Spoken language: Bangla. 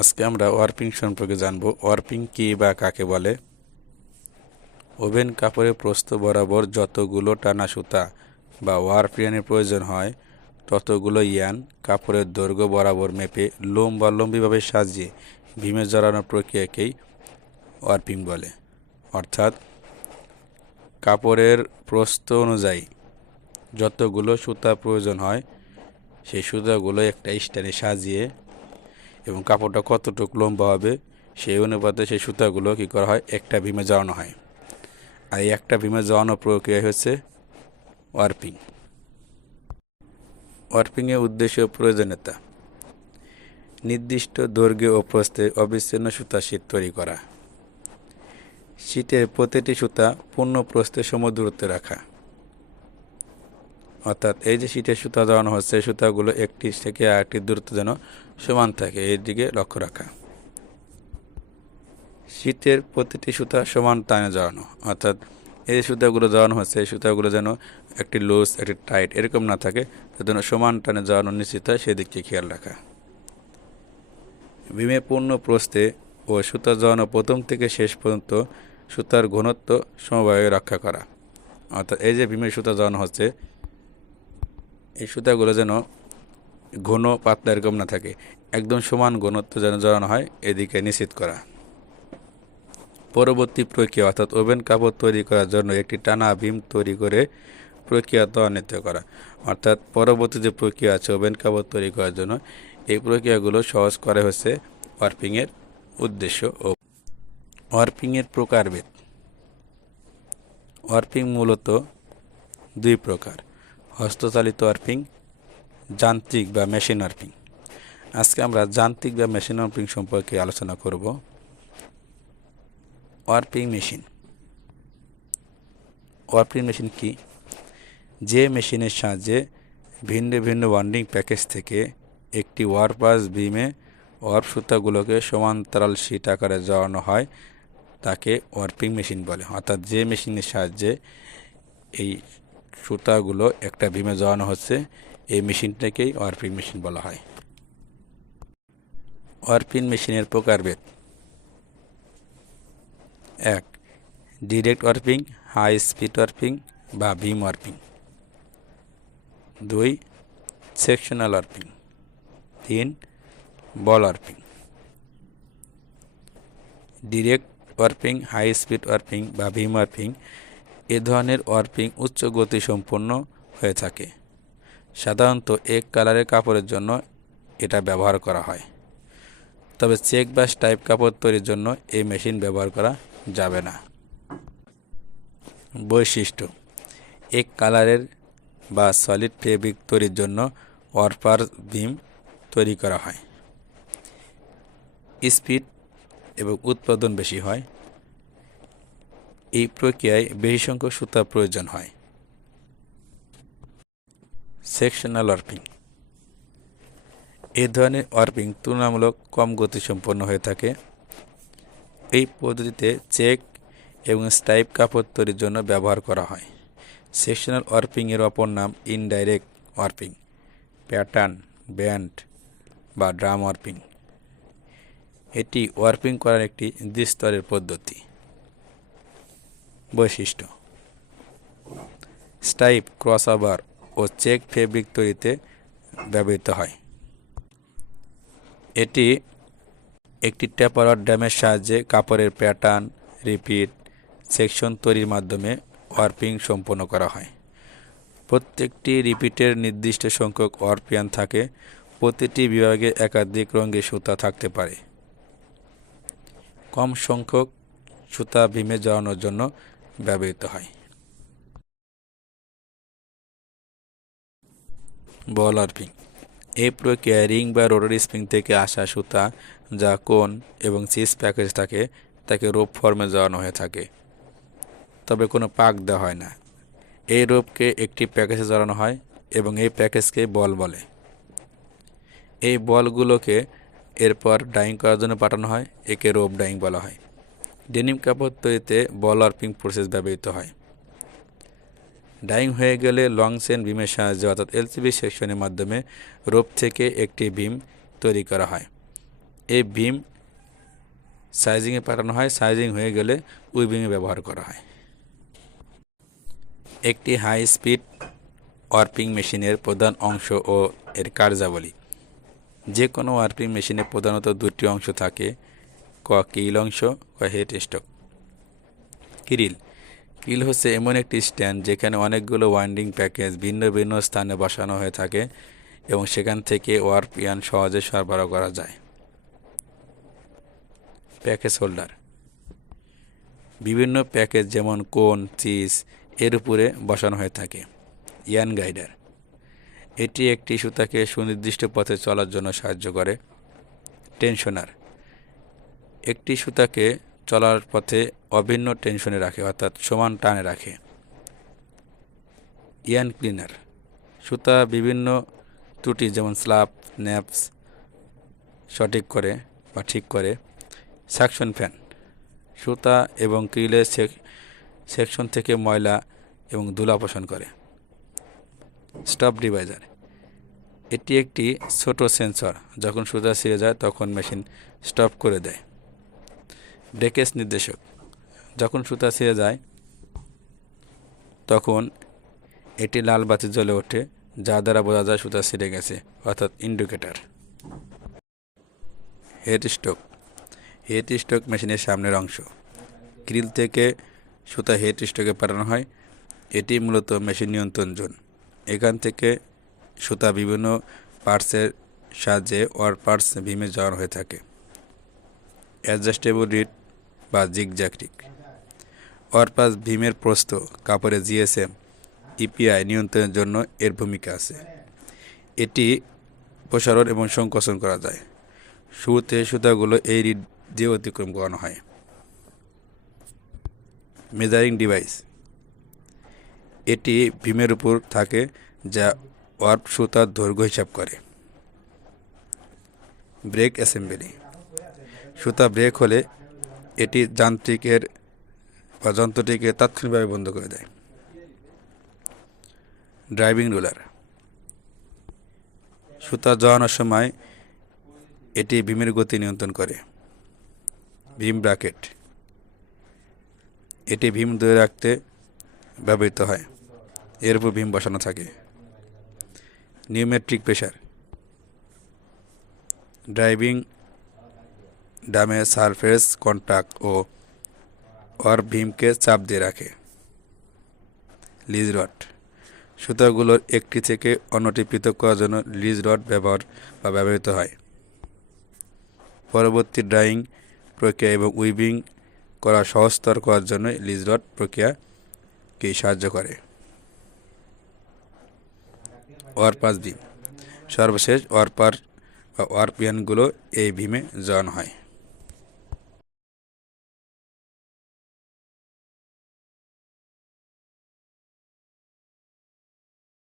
আজকে আমরা ওয়ার্পিং সম্পর্কে জানব। ওয়ার্পিং কী বা কাকে বলে? ওভেন কাপড়ের প্রস্থ বরাবর যতগুলো টানা সুতা বা ওয়ারপিয়ানের প্রয়োজন হয়, ততগুলো ইয়ান কাপড়ের দৈর্ঘ্য বরাবর মেপে লোম বা লম্বিভাবে সাজিয়ে ভীমে জড়ানোর প্রক্রিয়াকেই ওয়ার্পিং বলে। অর্থাৎ কাপড়ের প্রস্থ অনুযায়ী যতগুলো সুতা প্রয়োজন হয়, সেই সুতাগুলো একটা স্ট্যান্ডে সাজিয়ে এবং কাপড়টা কতটুকু লম্বা হবে, সেই অনুপাতে সেই সুতাগুলো কী করা হয়? একটা ভীমে জড়ানো হয়। আর এই একটা ভীমে জড়ানোর প্রক্রিয়া হচ্ছে ওয়ার্পিং। ওয়ার্পিংয়ের উদ্দেশ্য প্রয়োজনীয়তা। নির্দিষ্ট দৈর্ঘ্য ও প্রস্থে অবিচ্ছিন্ন সুতা শীট তৈরি করা। শীটের প্রতিটি সুতা পূর্ণ প্রস্থে সমদূরত্বে রাখা। অর্থাৎ এই যে শীটের সুতা দেওয়ানো হচ্ছে, সুতাগুলো একটি থেকে আরেকটি দূরত্ব যেন সমান থাকে, এর দিকে লক্ষ্য রাখা। শীতের প্রতিটি সুতা সমান টানে জড়ানো, অর্থাৎ এই সুতাগুলো জড়ানো হচ্ছে, এই সুতাগুলো যেন একটি লুজ, একটি টাইট এরকম না থাকে যেন সমান টানে জড়ানো নিশ্চিত হয় সেদিককে খেয়াল রাখা। ভীমে পূর্ণ প্রস্থে ও সুতা জড়ানো প্রথম থেকে শেষ পর্যন্ত সুতার ঘনত্ব সমবায়ে রক্ষা করা। অর্থাৎ এই যে ভীমের সুতা জড়ানো হচ্ছে, এই সুতাগুলো যেন ঘন পাতলা এরকম না থাকে। একদম সমান ঘনত্ব যেন জড়ানো হয়, এদিকে নিশ্চিত করা। পরবর্তী প্রক্রিয়া অর্থাৎ ওভেন কাপড় তৈরি করার জন্য একটি টানা ভীম তৈরি করে প্রক্রিয়া ত্বরান্বিত করা। অর্থাৎ পরবর্তী যে প্রক্রিয়া আছে ওভেন কাপড় তৈরি করার জন্য, এই প্রক্রিয়াগুলো সহজ করা হচ্ছে ওয়ার্পিংয়ের উদ্দেশ্য ও ওয়ার্পিংয়ের প্রকারভেদ। ওয়ার্পিং মূলত দুই প্রকার, হস্তচালিত ওয়ার্পিং যান্ত্রিক বা মেশিন ওয়ার্পিং আজকে আমরা যান্ত্রিক বা মেশিন ওয়ার্পিং সম্পর্কে আলোচনা করব। ওয়ার্পিং মেশিন ওয়ার্পিং মেশিন কি? যে মেশিনের সাহায্যে ভিন্ন ভিন্ন ওয়ান্ডিং প্যাকেজ থেকে একটি ওয়ারপাস বিমে ওয়ার্প সুতাগুলোকে সমান্তরাল শীট আকারে জড়ানো হয়, তাকে ওয়ার্পিং মেশিন বলে। অর্থাৎ যে মেশিনের সাহায্যে এই সুতাগুলো একটা বিমে জড়ানো হচ্ছে এই মেশিনটাকেই ওয়ার্পিং মেশিন বলা হয়। ওয়ার্পিং মেশিনের প্রকারভেদ। এক, direct warping, high speed warping বা বিম ওয়ার্পিং। দুই, সেকশনাল ওয়ার্পিং। তিন, ball warping. Direct warping, high speed warping বা বিম ওয়ার্পিং এ ধরনের ওয়ার্পিং উচ্চ গতি সম্পন্ন হয়ে থাকে। সাধারণত এক কালারের কাপড়ের জন্য এটা ব্যবহার করা হয়। তবে চেক বা টাইপ কাপড় তৈরির জন্য এই মেশিন ব্যবহার করা যাবে না। বৈশিষ্ট্য, এক কালারের বা সলিড ফেব্রিক তৈরির জন্য ওয়ারপার বিম তৈরি করা হয়। স্পিড এবং উৎপাদন বেশি হয়। এই প্রক্রিয়ায় বেশি সংখ্যক সুতা প্রয়োজন হয়। সেকশনাল ওয়ার্পিং এই ধরনের ওয়ার্পিং তুলনামূলক কম গতিসম্পন্ন হয়ে থাকে। এই পদ্ধতিতে চেক এবং স্টাইপ কাপড় তৈরির জন্য ব্যবহার করা হয়। সেকশনাল ওয়ার্পিং এর অপর নাম ইনডাইরেক্ট ওয়ার্পিং প্যাটার্ন ব্যান্ড বা ড্রাম ওয়ার্পিং এটি ওয়ার্পিং করার একটি দ্বিস্তরের পদ্ধতি। বৈশিষ্ট্য, স্টাইপ ক্রসওভার ও চেক ফেব্রিক তৈরিতে ব্যবহৃত হয়। এটি একটি টেপার ড্যামের সাহায্যে কাপড়ের প্যাটার্ন, রিপিট, সেকশন তৈরির মাধ্যমে ওয়ার্পিং সম্পন্ন করা হয়। প্রত্যেকটি রিপিটের নির্দিষ্ট সংখ্যক ওয়ার্পিয়ান থাকে, প্রতিটি বিভাগে একাধিক রঙের সুতা থাকতে পারে। কম সংখ্যক সুতা ভীমে জড়ানোর জন্য ব্যবহৃত হয়। বল ওয়ার্পিং এই প্রক্রিয়ায় রিং বা রোটারি স্প্রিং থেকে আসা সুতা, যা কোন এবং চিজ প্যাকেজ থাকে তাকে রোপ ফর্মে জড়ানো হয়ে থাকে। তবে কোনো পাক দেওয়া হয় না। এই রোপকে একটি প্যাকেজে জড়ানো হয় এবং এই প্যাকেজকে বল বলে। এই বলগুলোকে এরপর ডাইং করার জন্য পাঠানো হয়, একে রোপ ডাইং বলা হয়। ডেনিম কাপড় তৈরিতে বল ওয়ার্পিং প্রসেস ব্যবহৃত হয়। ডাইং হয়ে গেলে লং চেন বিমের সাহায্যে, অর্থাৎ এলসিবি সেকশনের মাধ্যমে রোপ থেকে একটি বিম তৈরি করা হয়। এই বিম সাইজিংয়ে পাঠানো হয়। সাইজিং হয়ে গেলে উইভিংয়ে ব্যবহার করা হয়। একটি হাই স্পিড ওয়ার্পিং মেশিনের প্রধান অংশ ও এর কার্যাবলী। যে কোনো ওয়ার্পিং মেশিনে প্রধানত দুটি অংশ থাকে, ক কিল অংশ, ক হেড স্টক কিরিল। কিল হচ্ছে এমন একটি স্ট্যান্ড যেখানে অনেকগুলো ওয়াইন্ডিং প্যাকেজ ভিন্ন ভিন্ন স্থানে বসানো হয়ে থাকে এবং সেখান থেকে ওয়ার্পিয়ান সহজে সরবরাহ করা যায়। Package holder. বিভিন্ন প্যাকেজ যেমন কোন, চিজ, এর উপরে বসানো হয়ে থাকে। ইয়ান গাইডার। এটি একটি সুতাকে সুনির্দিষ্ট পথে চলার জন্য সাহায্য করে। টেনশনার। একটি সুতাকে চলার পথে অভিন্ন টেনশনে রাখে, অর্থাৎ সমান টানে রাখে। ইয়ান ক্লিনার, সুতা বিভিন্ন ত্রুটি যেমন স্লাপ ন্যাপস সঠিক করে বা ঠিক করে। সাকশন ফ্যান, সুতা এবং ক্রিলের সেকশন থেকে ময়লা এবং ধুলা অপসারণ করে। স্টপ ডিভাইজার, এটি একটি ছোট সেন্সর, যখন সুতা ছিঁড়ে যায় তখন মেশিন স্টপ করে দেয়। ব্রেকেজ নির্দেশক। যখন সুতা ছিঁড়ে যায়, তখন এটি লাল বাতি জ্বলে ওঠে যা দ্বারা বোঝা যায় সুতা ছিঁড়ে গেছে, অর্থাৎ indicator. Head stock head stock মেশিনের সামনের অংশ। গ্রিল থেকে সুতা হেড স্টকে পাঠানো হয়। এটি মূলত মেশিন নিয়ন্ত্রণ জোন। এখান থেকে সুতা বিভিন্ন পার্টসের সাহায্যে ওয়ার পার্টস ভীমে যাওয়ানো হয়ে থাকে। অ্যাডজাস্টেবল রিড বা জিগজ্যাগ রিক ওয়ারপাস ভীমের প্রস্থ কাপড়ে জিএসএম, ইপিআই নিয়ন্ত্রণের জন্য এর ভূমিকা আছে। এটি প্রসারণ এবং সংকোচন করা যায়। শুরুতে সুতাগুলো এই রিড দিয়ে অতিক্রম করানো হয়। Measuring device. এটি ভীমের উপর থাকে, যা ওয়ার্প সুতার দৈর্ঘ্য হিসাব করে। Break assembly. সুতা ব্রেক হলে এটি যান্ত্রিকের বা যন্ত্রটিকে তাৎক্ষণিকভাবে বন্ধ করে দেয়। Driving roller. সুতা জড়ানোর সময় এটি ভীমের গতি নিয়ন্ত্রণ করে। Beam bracket. এটি ভীম ধরে রাখতে ব্যবহৃত হয়। এর উপর ভীম বসানো থাকে। নিউমেট্রিক প্রেশার ড্রাইভিং ডামে সারফেস কন্ট্যাক্ট ও ওর ভীমকে চাপ দিয়ে রাখে। লিজ রড সুতাগুলোর একটি থেকে অন্যটি পৃথক করার জন্য লিজ রড ব্যবহার বা ব্যবহৃত হয়। পরবর্তী ড্রাইং প্রক্রিয়া এবং উইভিং করা সহজতর করার জন্য লিজ রড প্রক্রিয়াকে সাহায্য করে। ওয়ারপাস ভীম। সর্বশেষ ওয়ারপার বা ওয়ারপিয়ানগুলো এই ভীমে জয়েন হয়।